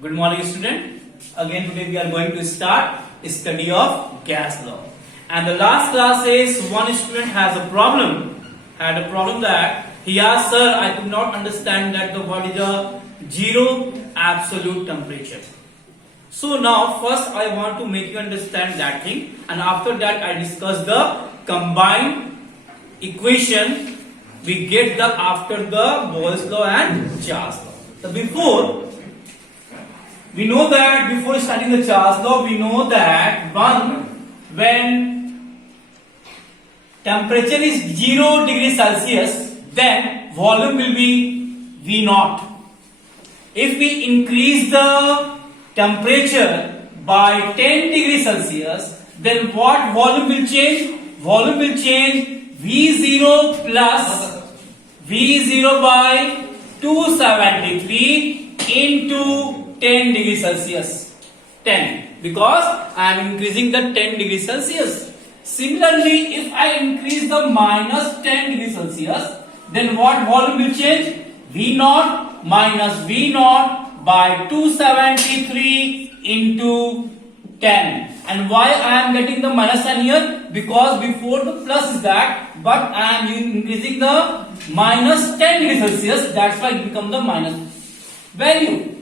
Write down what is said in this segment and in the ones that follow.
Good morning, student. Again, today we are going to start study of gas law. And the last class is one student had a problem that he asked, sir, I could not understand that what is the zero absolute temperature. So now first I want to make you understand that thing, and after that I discuss the combined equation we get the after the Boyle's law and Charles law. So before starting the Charles law, we know that when temperature is 0 degrees Celsius, then volume will be V naught. If we increase the temperature by 10 degrees Celsius, then what volume will change? Volume will change V0 plus V0 by 273 into 10 degrees Celsius. 10, because I am increasing the 10 degrees Celsius. Similarly, if I increase the minus 10 degrees Celsius, then what volume will change? V0 minus V0 by 273 into 10. And why I am getting the minus sign here? Because before the plus is that, but I am increasing the minus 10 degrees Celsius. That's why it becomes the minus value.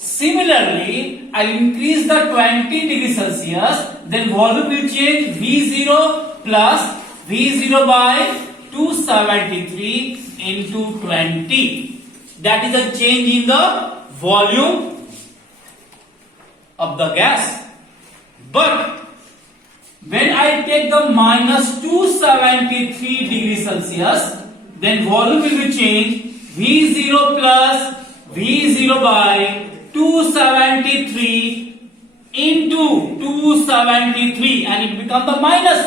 Similarly, I will increase the 20 degrees Celsius, then volume will change V0 plus V0 by 273 into 20. That is a change in the volume of the gas. But when I take the minus 273 degrees Celsius, then volume will be changed V0 plus V0 by 273 into 273, and it becomes the minus.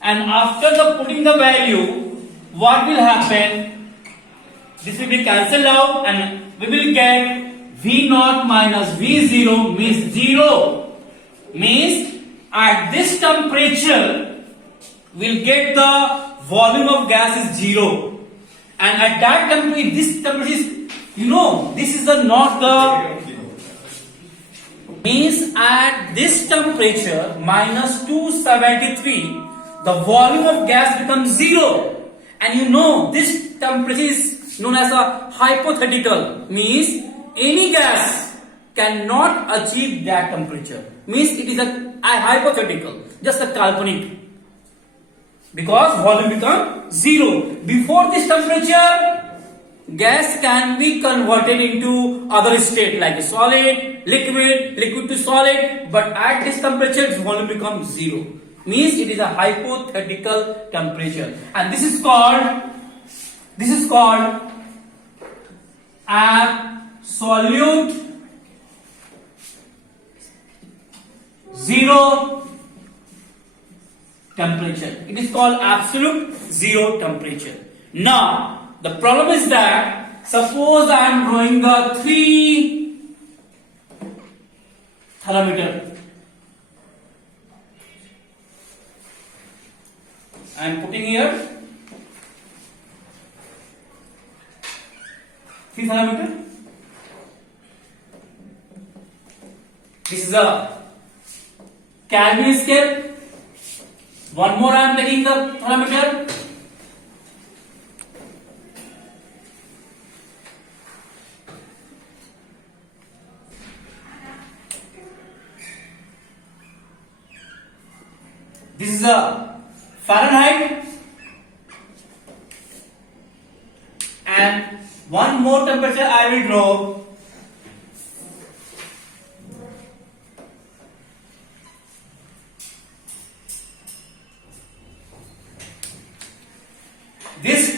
And after the putting the value, what will happen? This will be cancelled out and we will get V0 minus V0 means 0. Means at this temperature we'll get the volume of gas is 0. And at that temperature, this temperature is, this is not the, means at this temperature minus 273, the volume of gas becomes 0. And this temperature is known as a hypothetical, means any gas cannot achieve that temperature. Means it is a hypothetical, just a kaল্পনিক. Because volume becomes 0. Before this temperature, gas can be converted into other state like solid, liquid to solid. But at this temperature, its volume becomes 0. Means it is a hypothetical temperature. And this is called absolute zero temperature. It is called absolute zero temperature. Now, the problem is that suppose I am drawing the 3 thermometer. I am putting here 3 thermometer. This is a Kelvin scale. One more I am taking the thermometer. This is a Fahrenheit. And one more temperature I will draw. This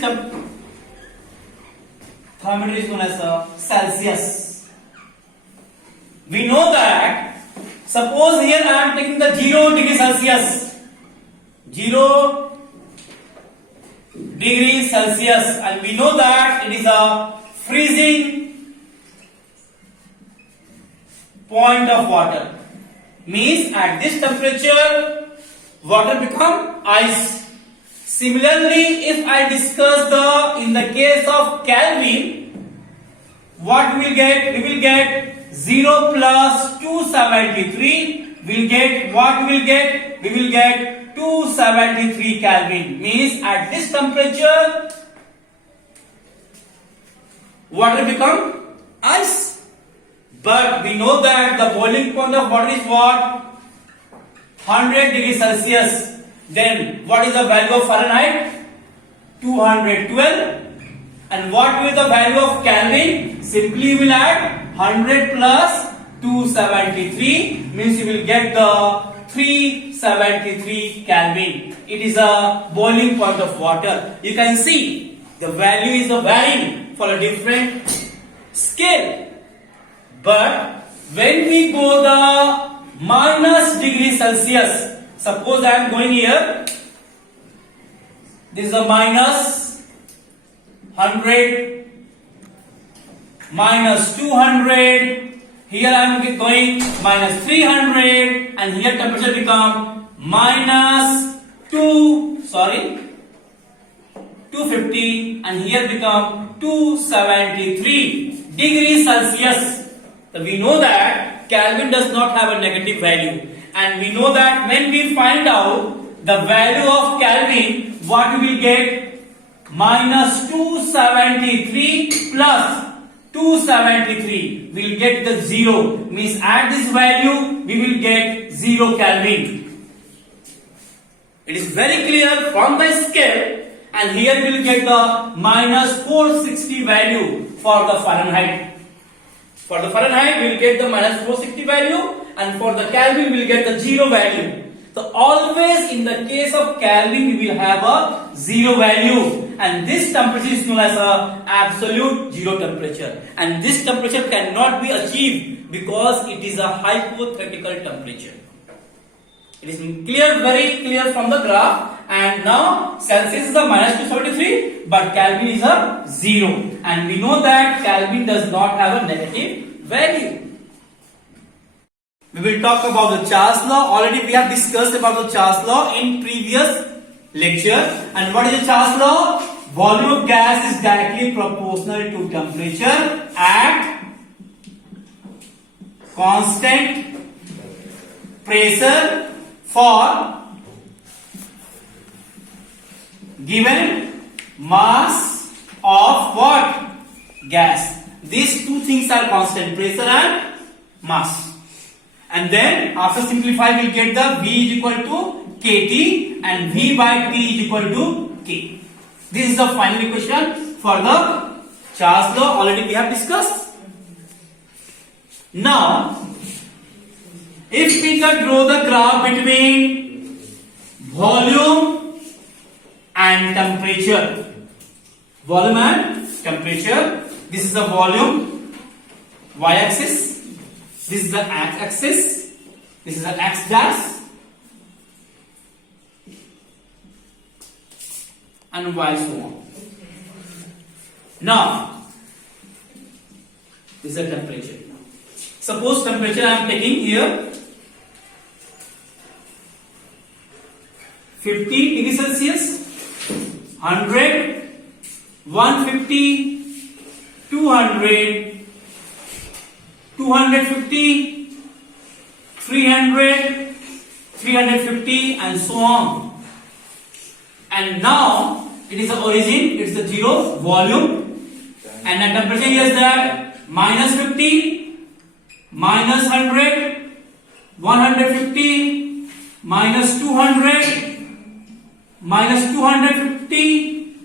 thermometer is known as a Celsius. We know that, suppose here I am taking the 0 degree Celsius. 0 degrees Celsius, and we know that it is a freezing point of water. Means at this temperature, water become ice. Similarly, if I discuss in the case of Kelvin, what we will get? We will get 0 plus 273. We'll get what we'll get? We will get 273 Kelvin. Means at this temperature, water become ice. But we know that the boiling point of water is what? 100 degrees Celsius. Then what is the value of Fahrenheit? 212. And what will the value of Kelvin? Simply you will add 100 plus 273, means you will get the 373 Kelvin. It is a boiling point of water. You can see the value is varying for a different scale. But when we go the minus degree Celsius, suppose I am going here, this is a minus 100, minus 200, here I am going minus 300, and here temperature become minus 250, and here become 273 degrees Celsius. So we know that Kelvin does not have a negative value, and we know that when we find out the value of Kelvin, what we will get? Minus 273 plus 273, we will get the 0, means at this value we will get 0 Kelvin. It is very clear from the scale, and here we will get the minus 460 value for the Fahrenheit. For the Fahrenheit we will get the minus 460 value, and for the Kelvin we will get the 0 value. So always in the case of Kelvin we will have a 0 value, and this temperature is known as a absolute zero temperature, and this temperature cannot be achieved because it is a hypothetical temperature. It is clear, very clear from the graph. And now Celsius is a minus 273, but Kelvin is a 0, and we know that Kelvin does not have a negative value. We will talk about the Charles law. Already we have discussed about the Charles law in previous lecture. And what is the Charles law? Volume of gas is directly proportional to temperature at constant pressure for given mass of what? Gas. These two things are constant, pressure and mass. And then after simplify we will get the V is equal to kT and V by T is equal to K. This is the final equation for the Charles law. Already we have discussed. Now if we can draw the graph between volume and temperature, volume and temperature, this is the volume, y-axis, this is the x-axis, this is the x dash, and y so on. Now this is the temperature. Suppose temperature I am taking here 50 degrees Celsius, 100, 150, 200, 250, 300, 350 and so on. And now it is the origin, it is the zero volume, and the temperature is that minus 50, minus 100, 150, minus 200, minus 250,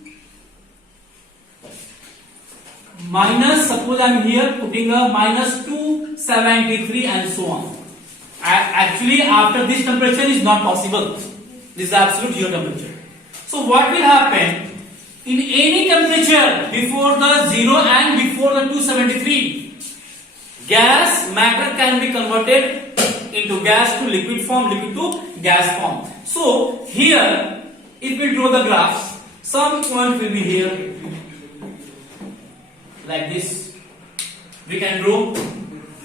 minus, suppose I am here putting a minus 273 and so on. Actually after this temperature is not possible. This is absolute zero temperature. So what will happen? In any temperature before the 0 and before the 273, gas matter can be converted into gas to liquid form, liquid to gas form. So here if we draw the graphs, some point will be here like this. We can draw.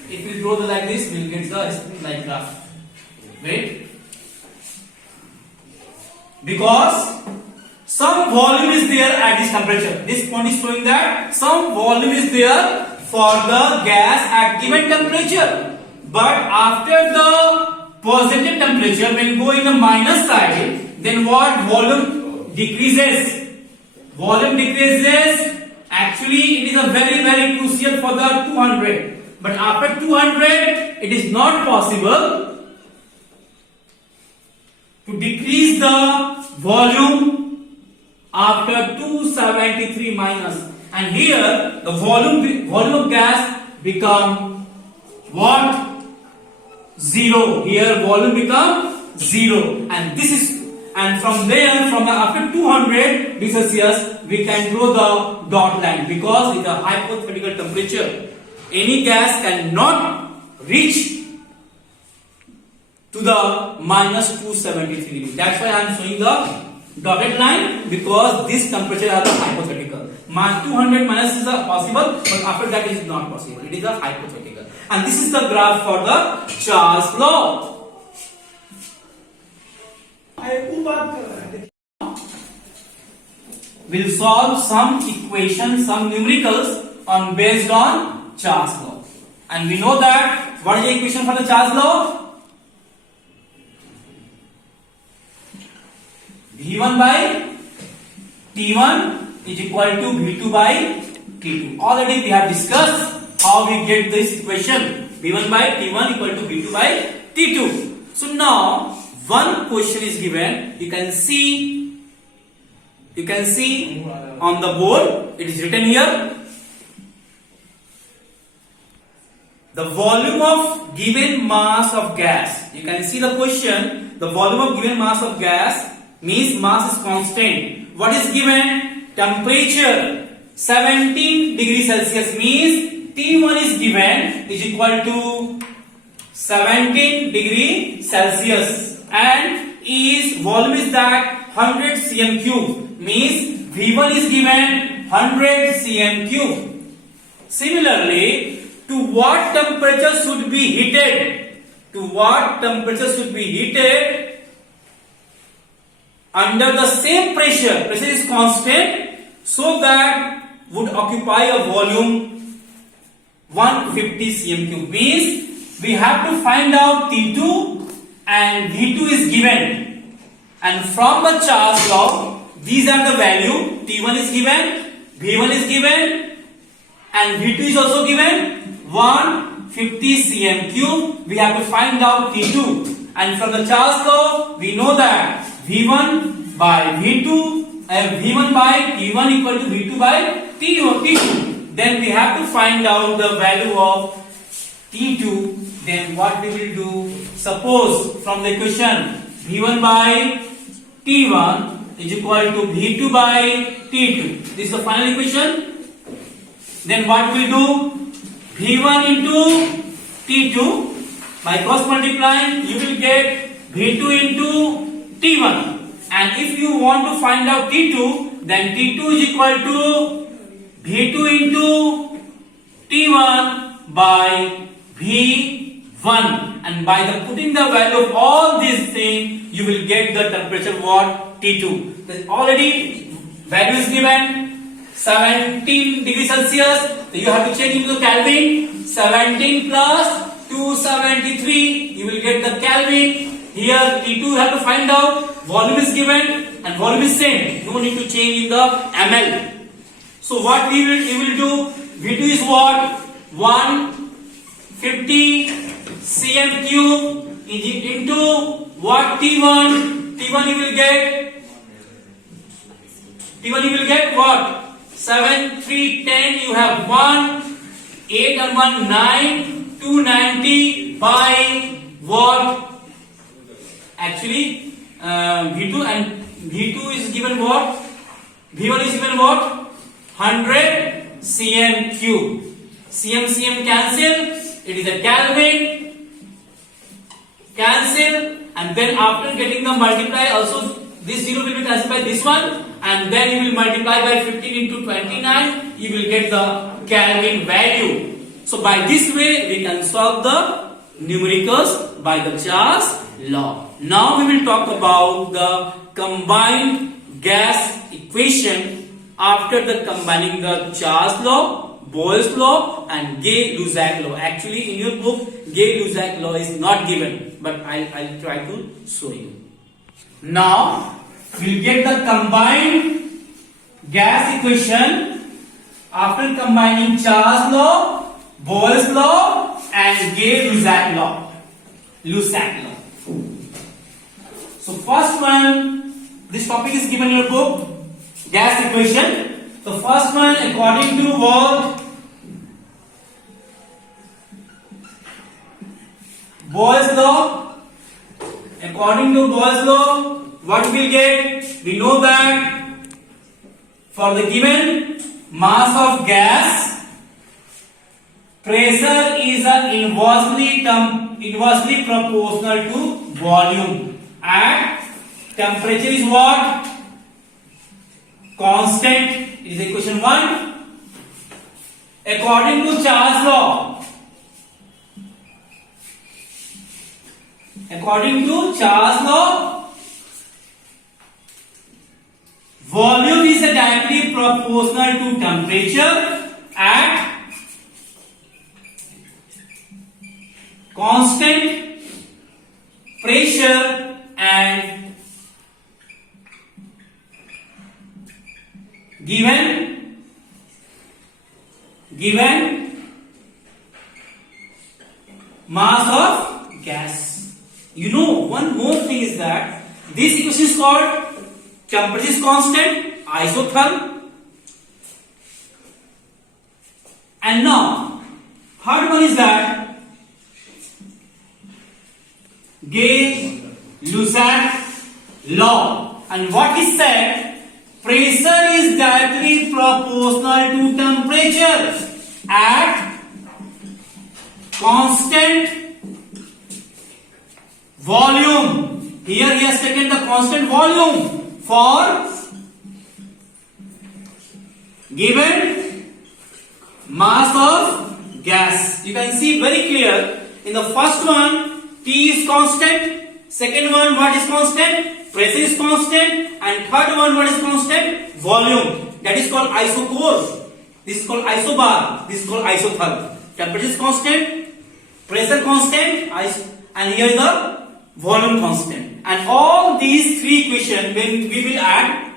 If we draw the like this, we will get the like graph. Wait, because some volume is there at this temperature. This point is showing that some volume is there for the gas at given temperature. But after the positive temperature, when you go in the minus side, then what? Volume decreases. Volume decreases. Actually, it is a very, very crucial for the 200. But after 200, it is not possible to decrease the volume after 273 minus. And here the volume of gas become what? Zero. Here volume become zero. And this is, and from there, from after 200 degrees Celsius, we can draw the dot line because it's a hypothetical temperature. Any gas cannot reach to the minus 273 degrees. That's why I am showing the dotted line, because this temperature are the hypothetical. 200 minus is possible, but after that it is not possible. It is a hypothetical. And this is the graph for the Charles law. We'll solve some equations, some numericals on based on Charles law. And we know that what is the equation for the Charles law? V1 by T1 is equal to V2 by T2. Already we have discussed how we get this equation. V1 by T1 equal to V2 by T2. So now one question is given. You can see on the board. It is written here. The volume of given mass of gas. You can see the question. The volume of given mass of gas means mass is constant. What is given? Temperature 17 degrees Celsius means T1 is given is equal to 17 degree Celsius, and is volume is that 100 cm cube means V1 is given 100 cm cube. Similarly, to what temperature should be heated? To what temperature should be heated? Under the same pressure is constant, so that would occupy a volume 150 cm cube. Means we have to find out T2 and V2 is given. And from the Charles law, these are the value. T1 is given, V1 is given, and V2 is also given 150 cm cube. We have to find out T2. And from the Charles law, we know that V1 by V2 and V1 by T1 equal to V2 by T2. Then we have to find out the value of T2. Then what we will do? Suppose from the equation V1 by T1 is equal to V2 by T2. This is the final equation. Then what we will do? V1 into T2 by cross multiplying, you will get V2 into T1. And if you want to find out T2, then T2 is equal to V2 into T1 by V1. And by the putting the value of all these things, you will get the temperature what? T2. There's already value is given 17 degrees Celsius. So you have to change into Kelvin. 17 plus 273, you will get the Kelvin. Here T2 you have to find out. Volume is given and volume is same. No need to change in the ml. So what we will do? V2 is what? 150 cm cube into what? T1. T1 you will get what? 7, 3, 10. You have 1, 8 and 1, 9, 290 by what? Actually, V2 and V2 is given what? V1 is given what? 100 cm cube. cm cancel. It is a Kelvin. Cancel. And then after getting the multiply, also this 0 will be cancelled by this one. And then you will multiply by 15 into 29. You will get the Kelvin value. So by this way, we can solve the numericals by the Charles law. Now we will talk about the combined gas equation after the combining the Charles law Boyle's law and Gay-Lussac law. Actually, in your book, Gay-Lussac law is not given, but I'll try to show you. Now, we'll get the combined gas equation after combining Charles law, Boyle's law, and Gay-Lussac law. So first one, this topic is given in your book, gas equation. The first one, according to what? Boyle's law. According to Boyle's law, what we will get? We know that for the given mass of gas, pressure is inversely proportional to volume, and temperature is what? Constant. It is equation 1. According to Charles law, volume is directly proportional to temperature at constant pressure and given mass of gas. You know, one more thing is that this equation is called temperature is constant, isotherm. And now, third one is that Gay-Lussac law. And what is said? Pressure is directly proportional to temperature at constant volume. Here he has taken the constant volume for given mass of gas. You can see very clear in the first one, T is constant. Second one, what is constant? Pressure is constant. And third one, what is constant? Volume. That is called isochore. This is called isobar. This is called isotherm. Temperature is constant, pressure constant, and here is the volume constant. And all these three equations, when we will add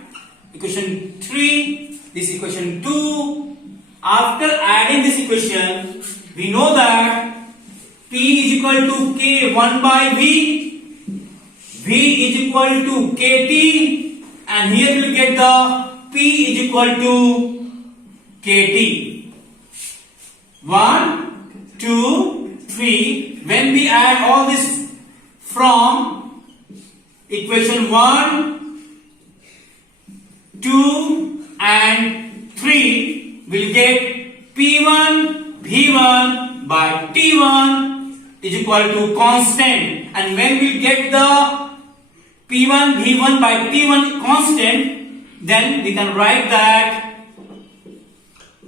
equation 3, this equation 2. After adding this equation, we know that P is equal to K 1 by V. V is equal to KT, and here we will get the P is equal to KT. 1, 2, 3. When we add all this from equation 1, 2 and 3, we'll get P1 V1 by T1 is equal to constant. And when we get the P1 V1 by T1 constant, then we can write that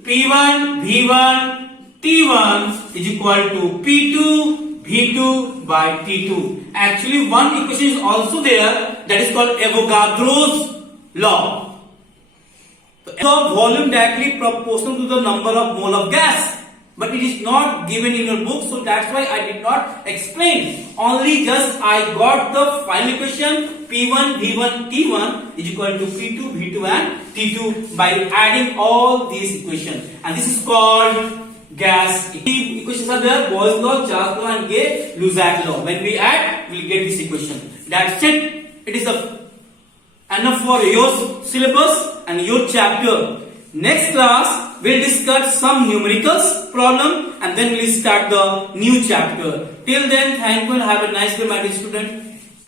P1 V1 T1 is equal to P2 V2 by T2. Actually, one equation is also there, that is called Avogadro's law. So volume directly proportional to the number of mole of gas. But it is not given in your book, so that's why I did not explain. Only just I got the final equation P1 V1 T1 is equal to P2 V2 and T2 by adding all these equations. And this is called gas. The equations are there: Boyle's law, Charles law, and Gay-Lussac law. When we add, we will get this equation. That's it. It is enough for your syllabus and your chapter. Next class, we'll discuss some numericals problem, and then we'll start the new chapter. Till then, thank you and have a nice day, my dear student.